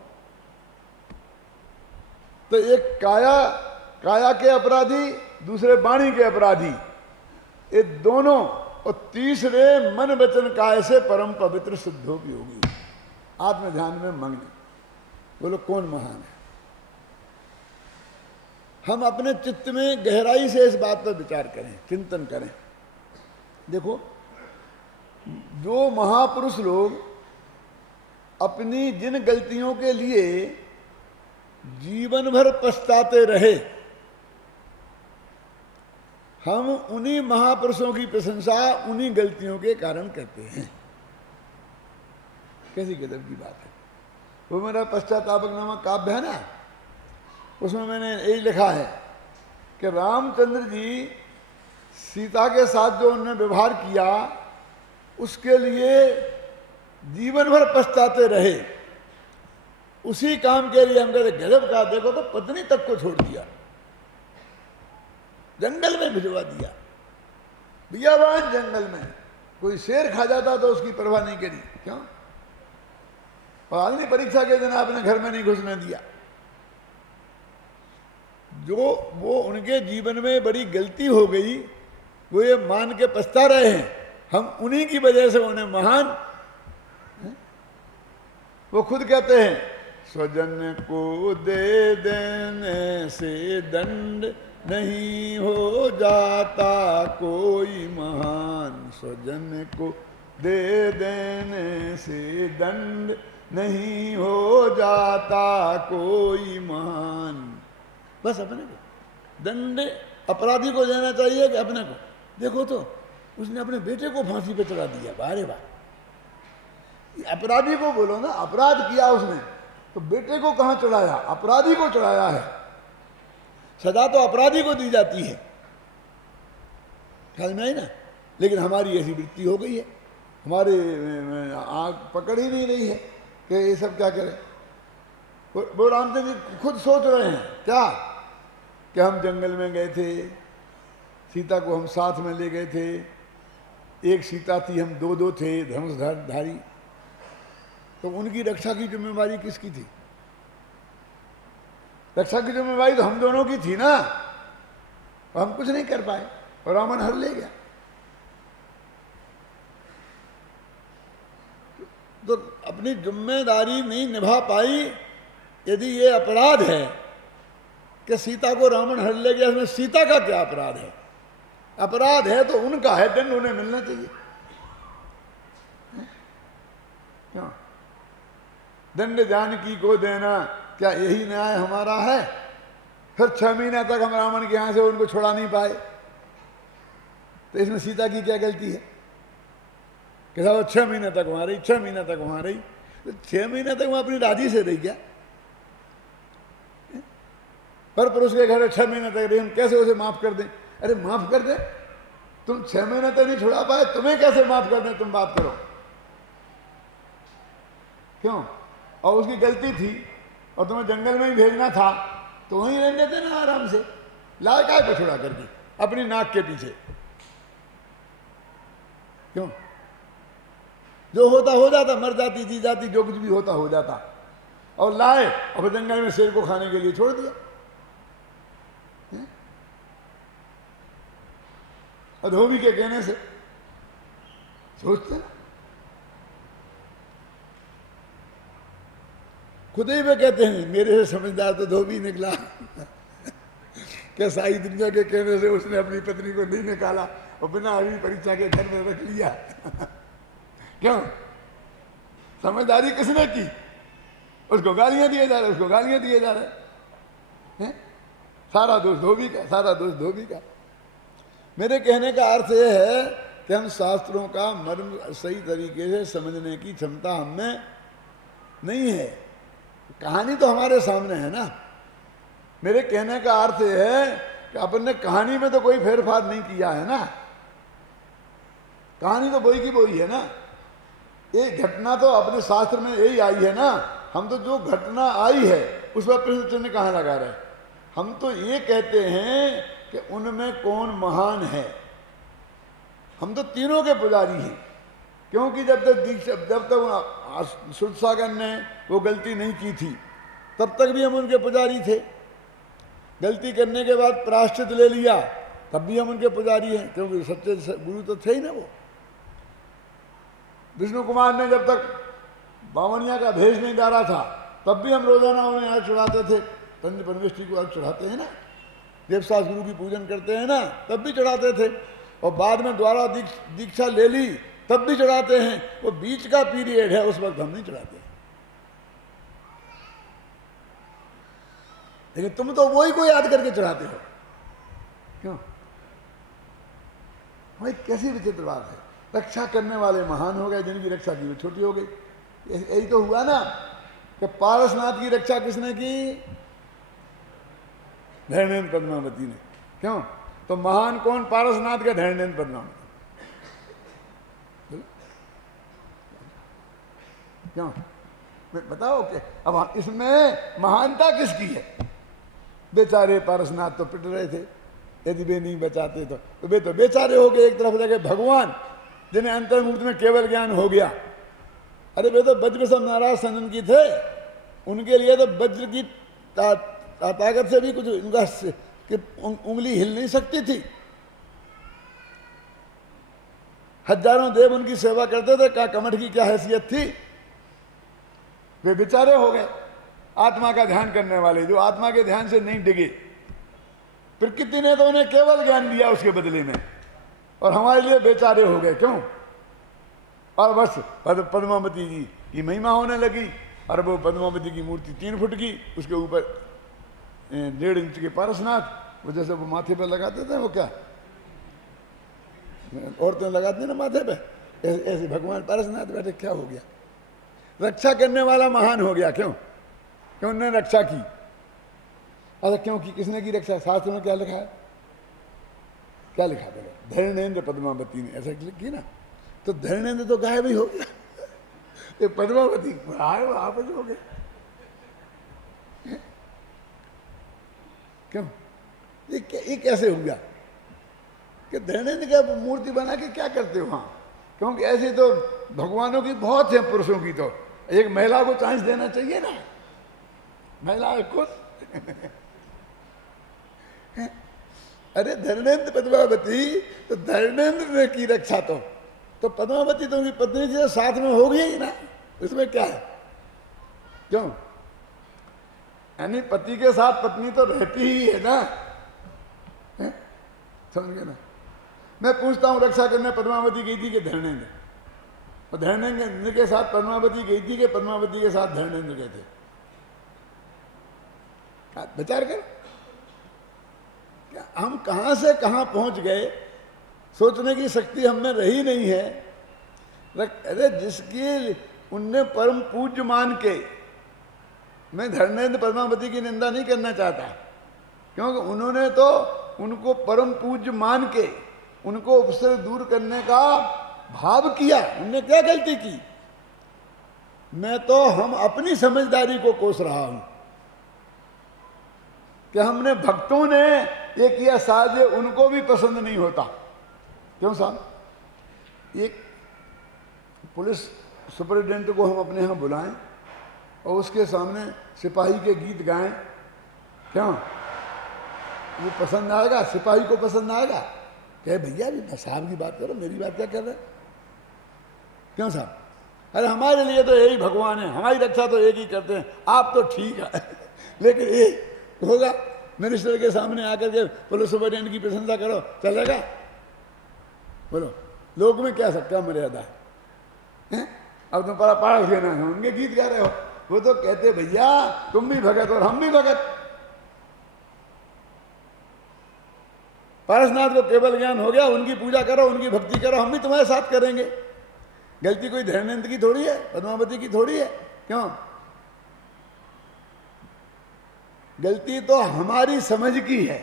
तो एक काया के अपराधी, दूसरे वाणी के अपराधी, ये दोनों, और तीसरे मन वचन काय से परम पवित्र शुद्धोपयोगी, आत्म ध्यान में मग्न। बोलो कौन महान है? हम अपने चित्त में गहराई से इस बात पर विचार करें, चिंतन करें। देखो, जो महापुरुष लोग अपनी जिन गलतियों के लिए जीवन भर पछताते रहे, हम उन्हीं महापुरुषों की प्रशंसा उन्हीं गलतियों के कारण करते हैं। कैसी गजब की बात है। वो मेरा पश्चातापक नामक काव्य है ना, उसमें मैंने यही लिखा है कि रामचंद्र जी सीता के साथ जो उन्होंने व्यवहार किया, उसके लिए जीवन भर पछताते रहे। उसी काम के लिए हम कहते गजब का, देखो तो पत्नी तक को छोड़ दिया, जंगल में भिजवा दिया, बियाबान जंगल में। कोई शेर खा जाता तो उसकी परवाह नहीं करी। क्यों? और अग्नि परीक्षा के दिन आपने घर में नहीं घुसने दिया। जो वो उनके जीवन में बड़ी गलती हो गई, वो ये मान के पछता रहे हैं, हम उन्हीं की वजह से उन्हें महान। वो खुद कहते हैं, स्वजन को दे देने से दंड नहीं हो जाता कोई महान, स्वजन को दे देने से दंड नहीं हो जाता कोई महान। बस अपने को दंड अपराधी को देना चाहिए कि अपने को। देखो तो उसने अपने बेटे को फांसी पे चढ़ा दिया, बारे बार। अपराधी को बोलो ना, अपराध किया उसने तो बेटे को कहां चढ़ाया, अपराधी को चढ़ाया है। सजा तो अपराधी को दी जाती है, ख्याल में आई ना। लेकिन हमारी ऐसी वृत्ति हो गई है, हमारे आंख पकड़ ही नहीं रही है कि ये सब क्या करें। वो रामचंद्र जी खुद सोच रहे हैं क्या कि हम जंगल में गए थे, सीता को हम साथ में ले गए थे, एक सीता थी, हम दो दो थे धनुषधारी, तो उनकी रक्षा की जिम्मेवारी किसकी थी? रक्षा की जिम्मेवारी तो हम दोनों की थी ना, और हम कुछ नहीं कर पाए और रावण हर ले गया। तो अपनी जिम्मेदारी नहीं निभा पाई। यदि ये अपराध है कि सीता को रावण हर ले गया, इसमें सीता का क्या अपराध है? अपराध है तो उनका है, दंड उन्हें मिलना चाहिए। क्यों? दंड जानकी को देना, क्या यही न्याय हमारा है? फिर 6 महीने तक हम रावण के यहां से उनको छुड़ा नहीं पाए, तो इसमें सीता की क्या गलती है? कि साहब 6 महीने तक वहां रही, 6 महीने तक वहां रही, तो 6 महीने तक वहां अपनी राजी से रही क्या? पर पुरुष के घर 6 महीने तक रही, हम कैसे उसे माफ कर दें? अरे माफ कर दें, तुम 6 महीने तक नहीं छुड़ा पाए, तुम्हें कैसे माफ कर दें? तुम बात करो। क्यों? और उसकी गलती थी और तुम्हें जंगल में ही भेजना था, तो वहीं रहने देते ना आराम से। लाए काय को छुड़ा करके अपनी नाक के पीछे? क्यों? जो होता हो जाता, मर जाती, जी जाती, जो कुछ भी होता हो जाता, और लाए और जंगल में शेर को खाने के लिए छोड़ दिया। और धोबी के कहने से सोचते ना, खुद ही वे कहते हैं मेरे से समझदार तो धोबी निकला। क्या सारी दुनिया के कहने से उसने अपनी पत्नी को नहीं निकाला और बिना अभी परीक्षा के घर में रख लिया। क्यों? समझदारी किसने की? उसको गालियां दिए जा रहे, उसको गालियां दिए जा रहे हैं। सारा दोष धोबी का, सारा दोष धोबी का। मेरे कहने का अर्थ यह है कि हम शास्त्रों का मर्म सही तरीके से समझने की क्षमता हमें नहीं है। कहानी तो हमारे सामने है ना। मेरे कहने का अर्थ यह है कि अपन ने कहानी में तो कोई फेरफार नहीं किया है ना, कहानी तो वही की वही है ना। एक घटना तो अपने शास्त्र में यही आई है ना। हम तो जो घटना आई है उस पर प्रश्न चिन्ह कहाँ लगा रहे? हम तो ये कहते हैं कि उनमें कौन महान है। हम तो तीनों के पुजारी हैं, क्योंकि जब तक सुरसागर ने वो गलती नहीं की थी तब तक भी हम उनके पुजारी थे। गलती करने के बाद प्रायश्चित ले लिया तब भी हम उनके पुजारी हैं, क्योंकि सच्चे गुरु तो थे ही ना वो। विष्णु कुमार ने जब तक बावनिया का भेष नहीं डाला था तब भी हम रोजाना उन्हें अर्घ चढ़ाते थे। तंज परमेष्ठी को अर्घ चढ़ाते हैं ना, देवसास गुरु की पूजन करते हैं ना, तब भी चढ़ाते थे। और बाद में द्वारा दीक्षा ले ली तब भी चढ़ाते हैं। वो बीच का पीरियड है, उस वक्त हम नहीं चढ़ाते। लेकिन तुम तो वही को याद करके चढ़ाते हो। क्यों? भाई कैसी विचित्र बात है। रक्षा करने वाले महान हो गए, जिनकी रक्षा की वो छोटी हो गई। यही तो हुआ ना कि पारसनाथ की रक्षा किसने की? धैर्येन्द्र पद्मावती ने। क्यों? तो महान कौन? पारसनाथ का धैर्येन्द्र पद्मावती। क्यों? बताओ कि अब इसमें महानता किसकी है? बेचारे पारसनाथ तो पिट रहे थे, यदि वे नहीं बचाते तो वे तो बेचारे हो गए। एक तरफ लगे भगवान जिन्हें अंतर्मुक्त में केवल ज्ञान हो गया। अरे वे तो वज्र से नाराज संजन की थे, उनके लिए तो वज्र की ताकत से भी कुछ उनका उंगली हिल नहीं सकती थी। हजारों देव उनकी सेवा करते थे, क्या कमठ की क्या हैसियत थी? वे बेचारे हो गए आत्मा का ध्यान करने वाले, जो आत्मा के ध्यान से नहीं डिगे। प्रकृति ने तो उन्हें केवल ज्ञान दिया उसके बदले में, और हमारे लिए बेचारे हो गए। क्यों? और बस पद्मावती जी की महिमा होने लगी, और वो पद्मावती की मूर्ति 3 फुट की, उसके ऊपर 1.5 इंच के पारसनाथ, वो जैसे वो माथे पे लगाते थे, वो क्या औरतें लगाती ना माथे पे, ऐसे भगवान पारसनाथ बैठे। क्या हो गया? रक्षा करने वाला महान हो गया। क्यों? क्यों उन्होंने रक्षा की? अच्छा क्यों की? किसने की रक्षा? शास्त्र में क्या लिखा है? क्या लिखा है? धरणेन्द्र पद्मावती ने ऐसा की ना, तो धरणेन्द्र तो गायब ही हो गया, ये पद्मावती आए वो आपस हो गए। क्यों? ये कैसे हो गया कि धरणेन्द्र का मूर्ति बना के क्या करते हो वहां? क्योंकि ऐसे तो भगवानों की बहुत है, पुरुषों की तो एक महिला को चांस देना चाहिए ना, महिला खुद अरे धरणेन्द्र पद्मावती, तो धरणेन्द्र ने की रक्षा, तो पद्मावती तो उनकी पत्नी से साथ में हो गई ही ना, इसमें क्या है? क्यों? यानी पति के साथ पत्नी तो रहती ही है ना, समझ गए ना? मैं पूछता हूं, रक्षा करने पद्मावती गई थी कि धरणेन्द्र? और धरणेन्द्र के साथ पद्मावती गई थी कि पद्मावती के साथ धरणेन्द्र गए थे? विचार कर, हम कहां से कहां पहुंच गए, सोचने की शक्ति हम में रही नहीं है। अरे जिसकी उनने परम पूज्य मान के, मैं धरणेन्द्र पद्मावती की निंदा नहीं करना चाहता, क्योंकि उन्होंने तो उनको परम पूज्य मान के उनको उपसर दूर करने का भाव किया। उनने क्या गलती की? मैं तो हम अपनी समझदारी को कोस रहा हूं कि हमने भक्तों ने ये किया, शायद उनको भी पसंद नहीं होता। क्यों साहब? एक पुलिस सुपरिटेंडेंट को हम अपने यहाँ बुलाएं और उसके सामने सिपाही के गीत गाएं, क्यों? वो पसंद आएगा? सिपाही को पसंद आएगा? कहे भैया भी साहब की बात करो, मेरी बात क्या कर रहे? क्यों साहब? अरे हमारे लिए तो यही भगवान है, हमारी रक्षा तो एक ही करते हैं, आप तो ठीक है लेकिन ये होगा मिनिस्टर के सामने आकर के पुलिस सुपरिटेंडेंट की प्रशंसा करो, चलेगा? बोलो, लोग में क्या सबका मर्यादा है? अब तुम पारा देना है, उनके गीत गा रहे हो। वो तो कहते भैया तुम भी भगत और हम भी भगत। पारसनाथ को केवल ज्ञान हो गया, उनकी पूजा करो, उनकी भक्ति करो, हम भी तुम्हारे साथ करेंगे। गलती कोई धरणेन्द्र की थोड़ी है, पद्मावती की थोड़ी है। क्यों? गलती तो हमारी समझ की है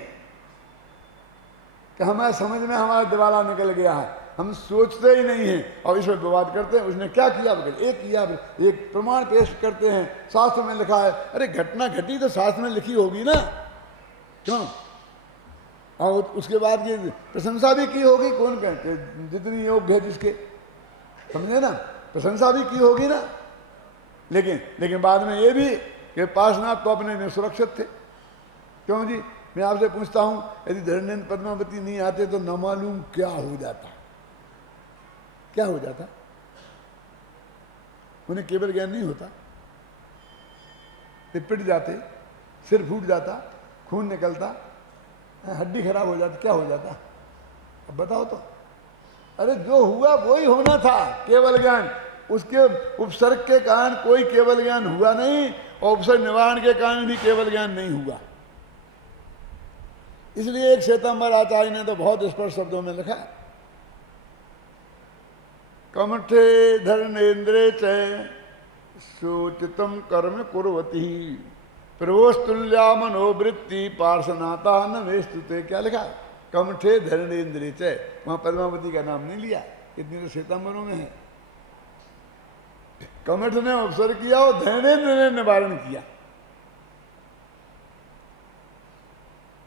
कि हमारे समझ में हमारा दिवाला निकल गया है, हम सोचते ही नहीं हैं और इस पर विवाद करते हैं। उसने क्या किया? एक किया, एक प्रमाण पेश करते हैं, शास्त्र में लिखा है। अरे घटना घटी तो शास्त्र में लिखी होगी ना, क्यों? और उसके बाद की प्रशंसा भी की होगी, कौन कहते जितनी योग्य है जिसके, समझे ना, प्रशंसा भी की होगी ना। लेकिन बाद में ये भी कि पार्श्वनाथ तो अपने में सुरक्षित थे। क्यों जी? मैं आपसे पूछता हूं, यदि धरणेन्द्र पद्मावती नहीं आते तो न मालूम क्या हो जाता। क्या हो जाता? उन्हें केवल ज्ञान नहीं होता, ये पिट जाते, सिर फूट जाता, खून निकलता, हड्डी खराब हो जाती, क्या हो जाता? अब बताओ तो। अरे जो हुआ वो ही होना था, केवल ज्ञान। उसके उपसर्ग के कारण कोई केवल ज्ञान हुआ नहीं और उपसर्ग निवारण के कारण भी केवल ज्ञान नहीं हुआ। इसलिए एक श्वेतांबर आचार्य ने तो बहुत स्पष्ट शब्दों में लिखा, कमठे धरणेन्द्रे च सूचितम कर्म कुर्वती प्रवोस्तुल्या मनोवृत्ति पार्श्वनाथा न वेस्तुते। क्या लिखा? कमठे धरणेन्द्रे च, वहां पद्मावती का नाम नहीं लिया, इतनी तो श्वेतांबरों में है। कमठ ने अवसर किया और धरणेन्द्र ने निवारण किया।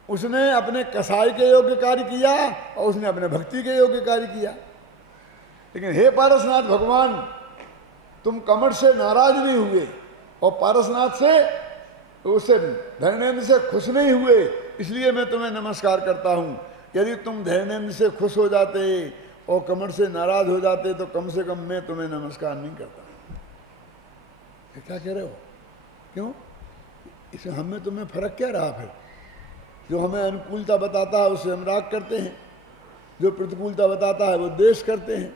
उसने अपने कसाई के योग्य कार्य किया और उसने अपने भक्ति के योग्य कार्य किया। लेकिन हे पारसनाथ भगवान, तुम कमठ से नाराज नहीं हुए और पारसनाथ से, उससे धरणेन्द्र से खुश नहीं हुए, इसलिए मैं तुम्हें नमस्कार करता हूं। यदि तुम धरणेन्द्र से खुश हो जाते और कमठ से नाराज हो जाते तो कम से कम मैं तुम्हें नमस्कार नहीं करता। क्या कह रहे हो? क्यों? इसमें हमें तुम्हें फर्क क्या रहा? फिर जो हमें अनुकूलता बताता है उससे हम राग करते हैं, जो प्रतिकूलता बताता है वो द्वेष करते हैं।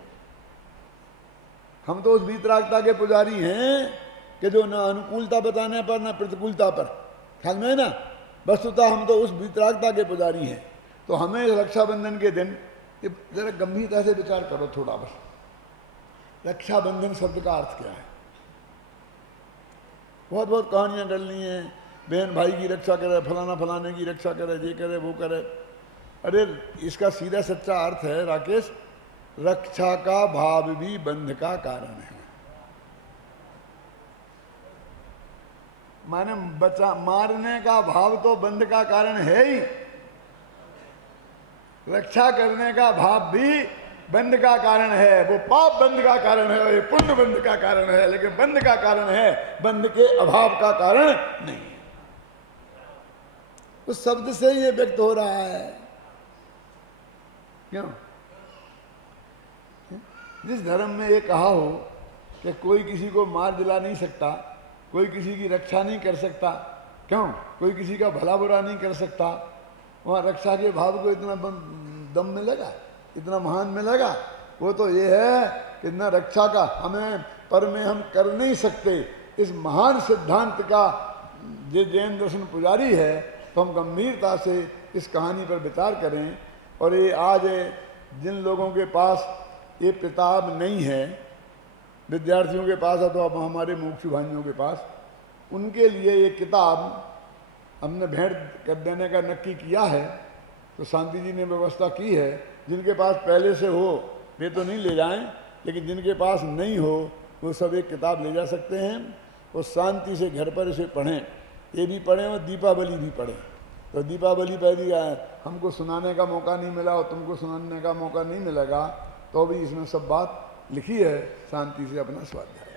हम तो उस वीतरागता के पुजारी हैं कि जो न अनुकूलता बताने पर न प्रतिकूलता पर, ख्याल में है ना, वस्तुतः हम तो उस वितरागता के पुजारी हैं। तो हमें रक्षाबंधन के दिन ये जरा गंभीरता से विचार करो थोड़ा बस। रक्षाबंधन शब्द का अर्थ क्या है? बहुत बहुत कहानियां कर ली हैं, बहन भाई की रक्षा करे, फलाना फलाने की रक्षा करे, ये करे वो करे। अरे इसका सीधा सच्चा अर्थ है राकेश, रक्षा का भाव भी बंध का कारण है। माने बचा मारने का भाव तो बंध का कारण है ही, रक्षा करने का भाव भी बंध का कारण है। वो पाप बंध का कारण है और ये पुण्य बंध का कारण है, लेकिन बंध का कारण है, बंध के अभाव का कारण नहीं है। उस शब्द से ये व्यक्त हो रहा है। क्यों? जिस धर्म में ये कहा हो कि कोई किसी को मार दिला नहीं सकता, कोई किसी की रक्षा नहीं कर सकता, क्यों? कोई किसी का भला बुरा नहीं कर सकता, वहाँ रक्षा के भाव को इतना दम मिलेगा, इतना महान मिलेगा? वो तो ये है कि न रक्षा का हमें पर में हम कर नहीं सकते, इस महान सिद्धांत का जो जैन दर्शन पुजारी है, तो हम गंभीरता से इस कहानी पर विचार करें। और ये आज जिन लोगों के पास ये किताब नहीं है, विद्यार्थियों के पास अथवा हमारे मुमुक्षु भाइयों के पास, उनके लिए ये किताब हमने भेंट कर देने का नक्की किया है। तो शांति जी ने व्यवस्था की है, जिनके पास पहले से हो वे तो नहीं ले जाएं, लेकिन जिनके पास नहीं हो वो सब एक किताब ले जा सकते हैं और शांति से घर पर इसे पढ़ें। ये भी पढ़ें और दीपावली भी पढ़ें। तो दीपावली पर भी हमको सुनाने का मौका नहीं मिला और तुमको सुनाने का मौका नहीं मिलेगा, तो भी इसमें सब बात लिखी है। शांति से अपना स्वाध्याय